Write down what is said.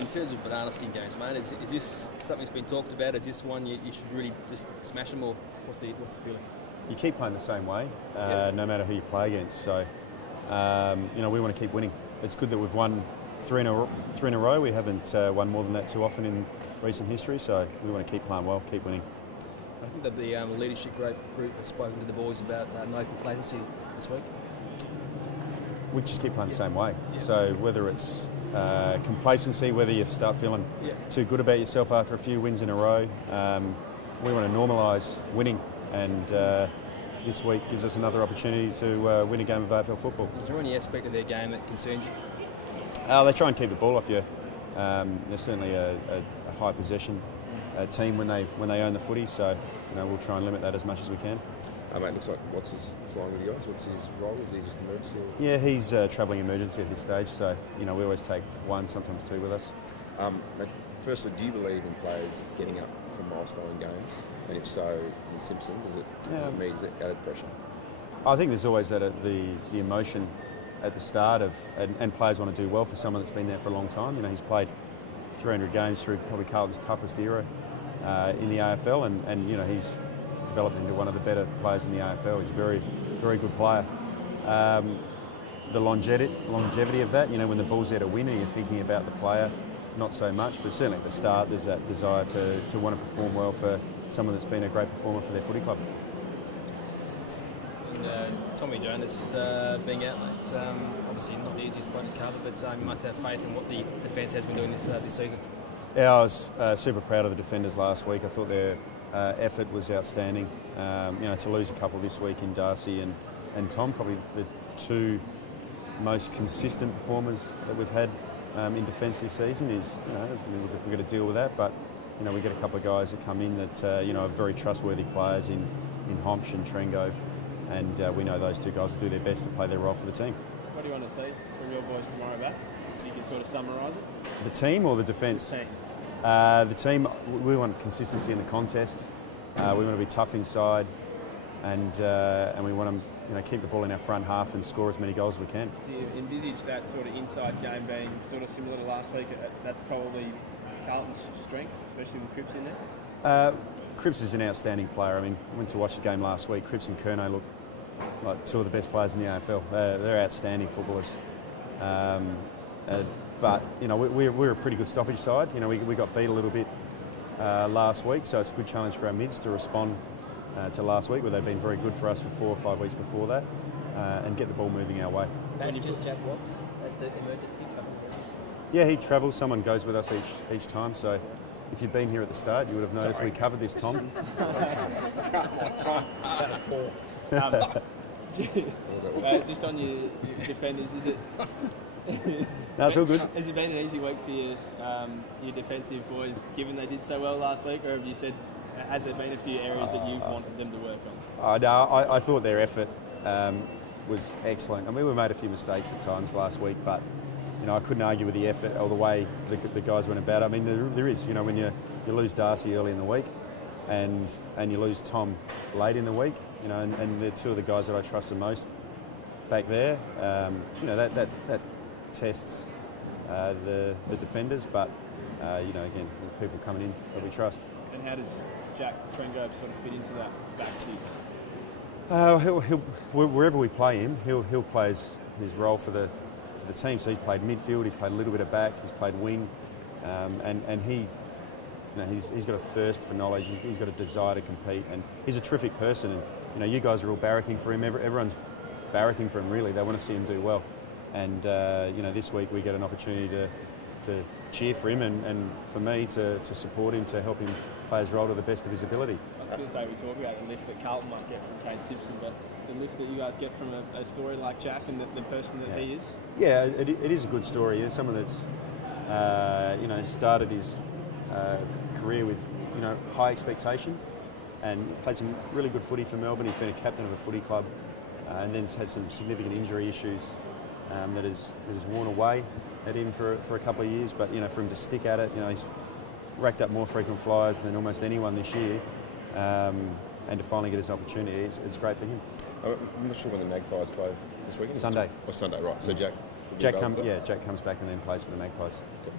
In terms of banana skin games, mate, is this something that's been talked about? Is this one you should really just smash them, or what's the feeling? You keep playing the same way, no matter who you play against. So, we want to keep winning. It's good that we've won three in a row. We haven't won more than that too often in recent history. So we want to keep playing well, keep winning. I think that the leadership group has spoken to the boys about no complacency this week. We just keep playing the same way. So whether it's complacency, whether you start feeling too good about yourself after a few wins in a row, we want to normalise winning, and this week gives us another opportunity to win a game of AFL football. Is there any aspect of their game that concerns you? They try and keep the ball off you. They're certainly a high possession team when they own the footy, so we'll try and limit that as much as we can. Mate, looks like Watts flying with you guys. What's his role? Is he just emergency? Yeah, he's travelling emergency at this stage, so we always take one, sometimes two with us. Mate, firstly, do you believe in players getting up for milestone games? And if so, the Simpson, does it mean added pressure? I think there's always that the emotion at the start of, and players want to do well for someone that's been there for a long time. He's played 300 games through probably Carlton's toughest era in the AFL, and he's developed into one of the better players in the AFL. He's a very, very good player. The longevity of that, when the ball's there to win and you're thinking about the player, not so much, but certainly at the start there's that desire to want to perform well for someone that's been a great performer for their footy club. And Tommy Jonas being out, mate, obviously not the easiest point to cover, but you must have faith in what the defence has been doing this season. Yeah, I was super proud of the defenders last week. I thought their effort was outstanding. To lose a couple this week in Darcy and Tom, probably the two most consistent performers that we've had in defence this season, is we've got to deal with that. But we get a couple of guys that come in that are very trustworthy players in Homsch and Trengove, and we know those two guys will do their best to play their role for the team. What do you want to see from your boys tomorrow, Bass? You can sort of summarise it. The team or the defence? The team. The team, we want consistency in the contest. We want to be tough inside, and we want to keep the ball in our front half and score as many goals as we can. Do you envisage that sort of inside game being sort of similar to last week? That's probably Carlton's strength, especially with Cripps in there? Cripps is an outstanding player. I went to watch the game last week. Cripps and Curnow look like two of the best players in the AFL. They're outstanding footballers. But we're a pretty good stoppage side. We got beat a little bit last week, so it's a good challenge for our mids to respond to last week, where they've been very good for us for 4 or 5 weeks before that, and get the ball moving our way. That's just Jack Watts as the emergency travel emergency? Yeah, he travels. Someone goes with us each time. So if you've been here at the start, you would have noticed we covered this, Tom. Just on your defenders, is it? No, it's all good. Has it been an easy week for your defensive boys, given they did so well last week, or have you said, has there been a few areas that you've wanted them to work on? No, I thought their effort was excellent. We made a few mistakes at times last week, but I couldn't argue with the effort or the way the guys went about it. There is, when you lose Darcy early in the week, and you lose Tom late in the week, and they're two of the guys that I trust the most back there. That tests the defenders, but again, people coming in that we trust. And how does Jack Trengove sort of fit into that back six? Wherever we play him, he'll play his role for the team. So he's played midfield, he's played a little bit of back, he's played wing, and he's got a thirst for knowledge. He's got a desire to compete, and he's a terrific person. And you guys are all barracking for him. Everyone's barracking for him, really. They want to see him do well. And this week we get an opportunity to cheer for him, and for me to support him, to help him play his role to the best of his ability. I was going to say, we talk about the lift that Carlton might get from Kane Simpson, but the lift that you guys get from a story like Jack and the person that he is? Yeah, it is a good story. It's someone that's started his career with high expectation, and played some really good footy for Melbourne. He's been a captain of a footy club, and then has had some significant injury issues that has worn away at him for a couple of years. But for him to stick at it, he's racked up more frequent flyers than almost anyone this year, and to finally get his opportunity, it's great for him. I'm not sure when the Magpies play this weekend. Sunday. Sunday, right? So Jack comes back and then plays for the Magpies. Okay.